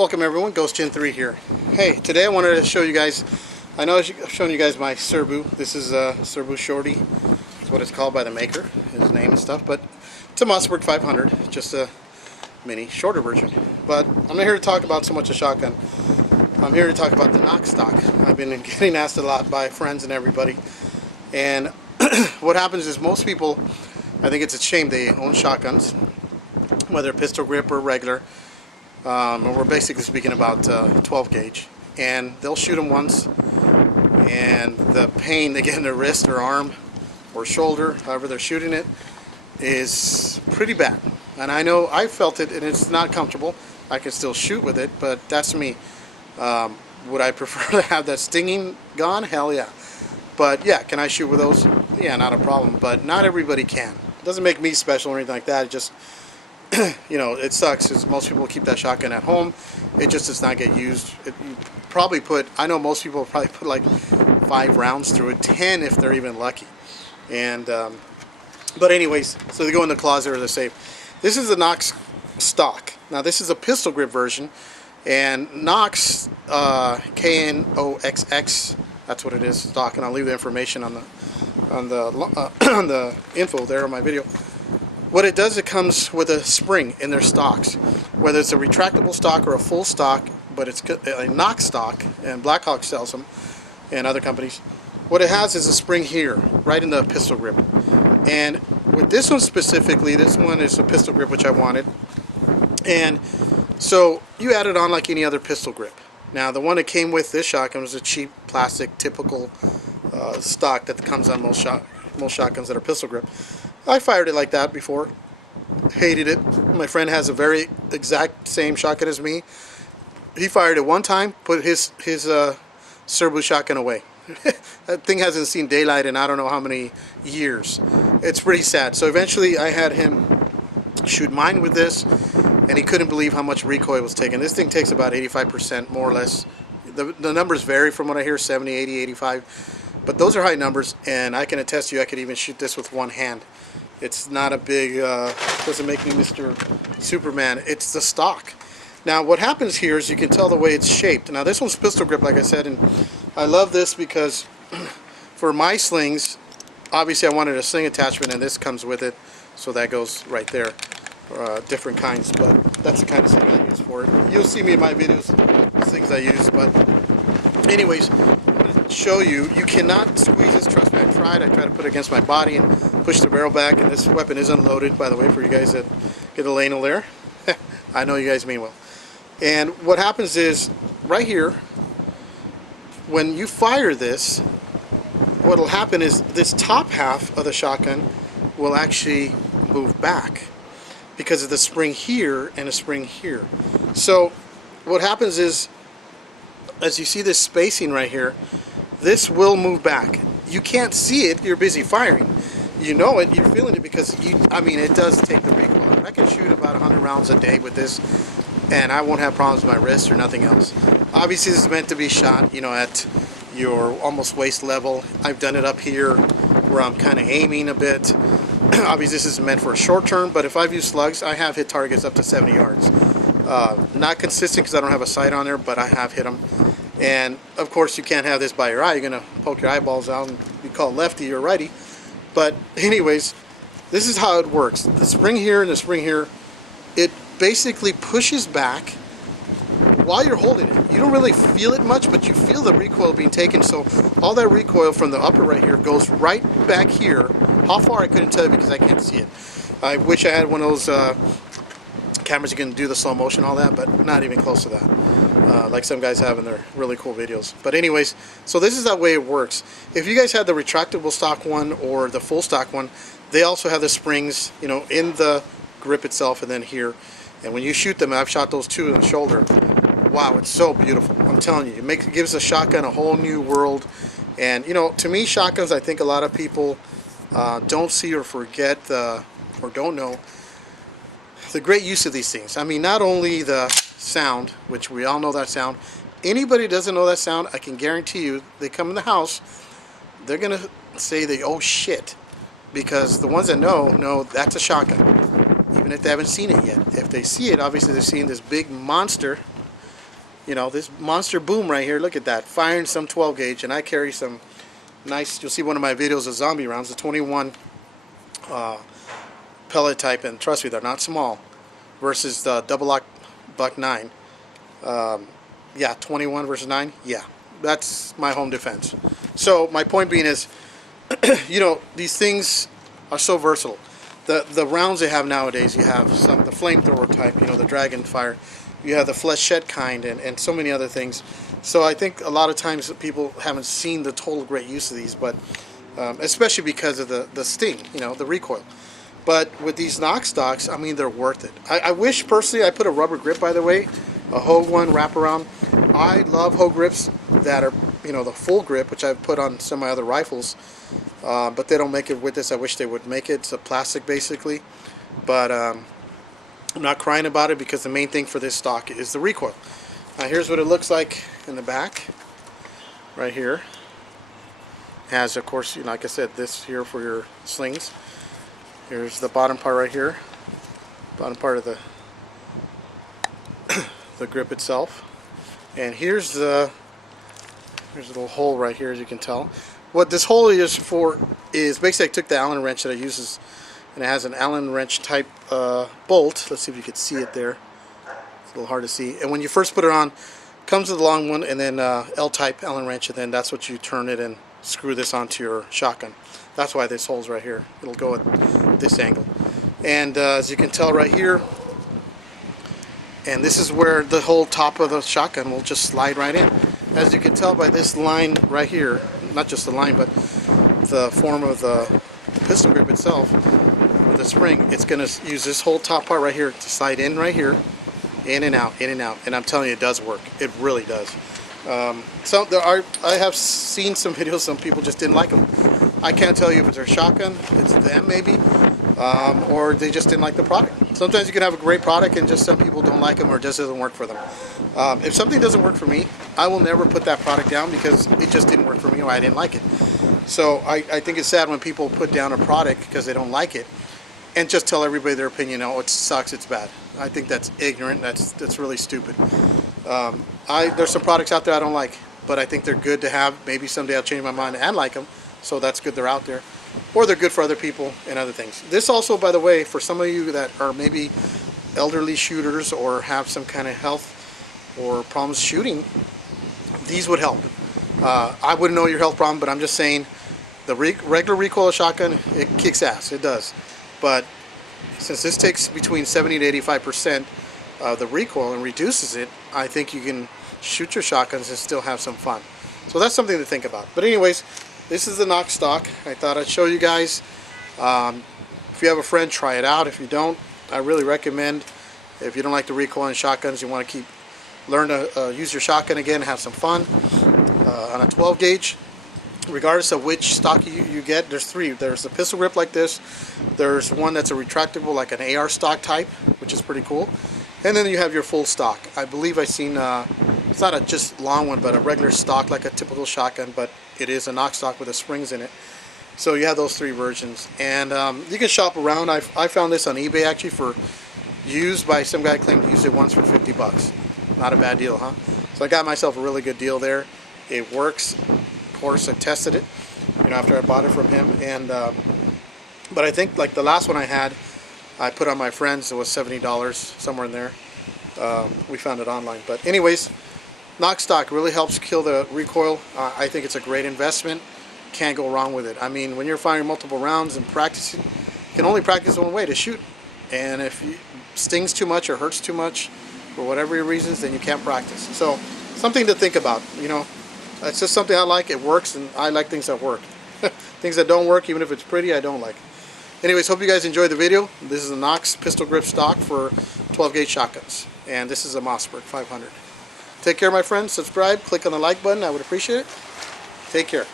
Welcome everyone, Ghost Gen 3 here. Hey, today I wanted to show you guys, I know I've shown you guys my Serbu. This is a Serbu Shorty. That's what it's called by the maker, his name and stuff, but it's a Mossberg 500, just a mini, shorter version. But I'm not here to talk about so much a shotgun. I'm here to talk about the Knoxx stock. I've been getting asked a lot by friends and everybody. And what happens is most people, I think it's a shame, they own shotguns, whether pistol grip or regular. And we're basically speaking about 12 gauge, and they'll shoot them once, and the pain they get in their wrist or arm or shoulder, however they're shooting it, is pretty bad. And I know I felt it, and it's not comfortable. I can still shoot with it, but that's me. Would I prefer to have that stinging gone? Hell yeah. But yeah, can I shoot with those? Yeah, not a problem, but not everybody can. It doesn't make me special or anything like that. It just, you know, it sucks because most people keep that shotgun at home. It just does not get used. You probably put, I know most people probably put like 5 rounds through it, 10 if they're even lucky. And but anyways, so they go in the closet or the safe. This is the Knoxx stock. Now this is a pistol grip version, and Knoxx, Knoxx, that's what it is, stock. And I'll leave the information on the on the info there on my video. What it does, it comes with a spring in their stocks, whether it's a retractable stock or a full stock, but it's a Knoxx stock, and Blackhawk sells them, and other companies. What it has is a spring here, right in the pistol grip. And with this one specifically, this one is a pistol grip, which I wanted. And so you add it on like any other pistol grip. Now the one that came with this shotgun was a cheap plastic, typical stock that comes on most shotguns that are pistol grip. I fired it like that before, hated it. My friend has a very exact same shotgun as me. He fired it one time, put his Serbu shotgun away. That thing hasn't seen daylight in I don't know how many years. It's pretty sad. So eventually I had him shoot mine with this, and he couldn't believe how much recoil was taken. This thing takes about 85% more or less. The numbers vary from what I hear, 70, 80, 85. But those are high numbers, and I can attest to you I could even shoot this with one hand. It's not a big, doesn't make me Mr. Superman. It's the stock. Now what happens here is you can tell the way it's shaped. Now this one's pistol grip, like I said, and I love this because for my slings, obviously I wanted a sling attachment, and this comes with it, so that goes right there. Different kinds, but that's the kind of sling I use for it. You'll see me in my videos, the things I use, but anyways, show you cannot squeeze this. Trust me, I tried to put it against my body and push the barrel back, and this weapon is unloaded, by the way, for you guys that get a lane there. I know you guys mean well. And what happens is right here, when you fire this, what will happen is this top half of the shotgun will actually move back because of the spring here and a spring here. So what happens is, as you see this spacing right here, this will move back. You can't see it, you're busy firing. You know it, you're feeling it, because I mean, it does take the recoil out. I can shoot about 100 rounds a day with this, and I won't have problems with my wrist or nothing else. Obviously this is meant to be shot, you know, at your almost waist level. I've done it up here where I'm kind of aiming a bit. Obviously this is meant for a short term, but if I've used slugs, I have hit targets up to 70 yards. Not consistent because I don't have a sight on there, but I have hit them. And of course you can't have this by your eye. You're going to poke your eyeballs out and be called lefty or righty. But anyways, this is how it works. The spring here and the spring here, it basically pushes back while you're holding it. You don't really feel it much, but you feel the recoil being taken. So all that recoil from the upper right here goes right back here. How far I couldn't tell you because I can't see it. I wish I had one of those cameras you can do the slow motion, all that, but not even close to that. Like some guys have in their really cool videos. But anyways, so this is the way it works. If you guys had the retractable stock one or the full stock one, they also have the springs, you know, in the grip itself and then here. And when you shoot them, I've shot those two in the shoulder. Wow, it's so beautiful. I'm telling you, it gives a shotgun a whole new world. And you know, to me, shotguns, I think a lot of people don't see or forget or don't know the great use of these things. I mean, not only the sound, which we all know that sound. Anybody who doesn't know that sound, I can guarantee you, they come in the house, they're gonna say oh shit, because the ones that know that's a shotgun, even if they haven't seen it yet. If they see it, obviously they're seeing this big monster You know, this monster boom right here, look at that, firing some 12 gauge, and I carry some nice, you'll see one of my videos of zombie rounds, the 21 pellet type, and trust me, they're not small, versus the double lock buck 9. Yeah, 21 versus 9, yeah, that's my home defense. So my point being is, you know, these things are so versatile. The rounds they have nowadays, you have some the flamethrower type, you know, the dragon fire, you have the flechette kind, and so many other things. So I think a lot of times people haven't seen the total great use of these, but especially because of the sting, you know, the recoil. But with these Knoxx stocks, I mean, they're worth it. I wish personally I put a rubber grip, by the way, a Hogue one wraparound. I love Hogue grips that are, you know, the full grip, which I've put on some of my other rifles. But they don't make it with this. I wish they would make it. It's a plastic basically, but I'm not crying about it because the main thing for this stock is the recoil. Now here's what it looks like in the back. Right here it has, of course, you know, like I said, this here for your slings. Here's the bottom part right here, bottom part of the the grip itself, and here's a little hole right here, as you can tell. What this hole is for is basically I took the Allen wrench that I use, and it has an Allen wrench type bolt. Let's see if you can see it there. It's a little hard to see. And when you first put it on, comes with a long one, and then L-type Allen wrench, and then that's what you turn it and screw this onto your shotgun. That's why this hole's right here. It'll go at this angle. And as you can tell right here, and this is where the whole top of the shotgun will just slide right in. As you can tell by this line right here, not just the line, but the form of the pistol grip itself with the spring, it's going to use this whole top part right here to slide in right here, in and out, in and out. And I'm telling you, it does work. It really does. So I have seen some videos, some people just didn't like them. I can't tell you if it's their shotgun, it's them maybe, or they just didn't like the product. Sometimes you can have a great product and just some people don't like them or it just doesn't work for them. If something doesn't work for me, I will never put that product down because it just didn't work for me or I didn't like it. So I think it's sad when people put down a product because they don't like it and just tell everybody their opinion. Oh, it sucks, it's bad. I think that's ignorant. That's really stupid. There's some products out there I don't like, but I think they're good to have. Maybe someday I'll change my mind and like them. So that's good they're out there. Or they're good for other people and other things. This also, by the way, for some of you that are maybe elderly shooters or have some kind of health or problems shooting, these would help. I wouldn't know your health problem, but I'm just saying the regular recoil shotgun, it kicks ass. It does. But since this takes between 70 to 85% of the recoil and reduces it, I think you can shoot your shotguns and still have some fun. So that's something to think about. But anyways, this is the Knoxx stock. I thought I'd show you guys. If you have a friend, try it out. If you don't, I really recommend. If you don't like the recoil in shotguns, you want to learn to use your shotgun again, have some fun on a 12 gauge. Regardless of which stock you get, there's three. There's the pistol grip like this. There's one that's a retractable, like an AR stock type, which is pretty cool. And then you have your full stock. I believe I've seen, it's not a just long one, but a regular stock like a typical shotgun, but it is a Knoxx stock with the springs in it. So you have those three versions. And you can shop around. I found this on eBay actually for used by some guy claimed to use it once for 50 bucks. Not a bad deal, huh? So I got myself a really good deal there. It works. Of course, I tested it, you know, after I bought it from him. And but I think like the last one I had, I put on my friends. It was $70 somewhere in there. We found it online. But anyways, Knoxx stock really helps kill the recoil. I think it's a great investment. Can't go wrong with it. I mean, when you're firing multiple rounds and practicing, you can only practice one way to shoot. And if it stings too much or hurts too much for whatever your reasons, then you can't practice. So something to think about. You know, it's just something I like. It works, and I like things that work. Things that don't work, even if it's pretty, I don't like. Anyways, hope you guys enjoyed the video. This is a Knoxx pistol grip stock for 12 gauge shotguns, and this is a Mossberg 500. Take care, my friends. Subscribe. Click on the like button. I would appreciate it. Take care.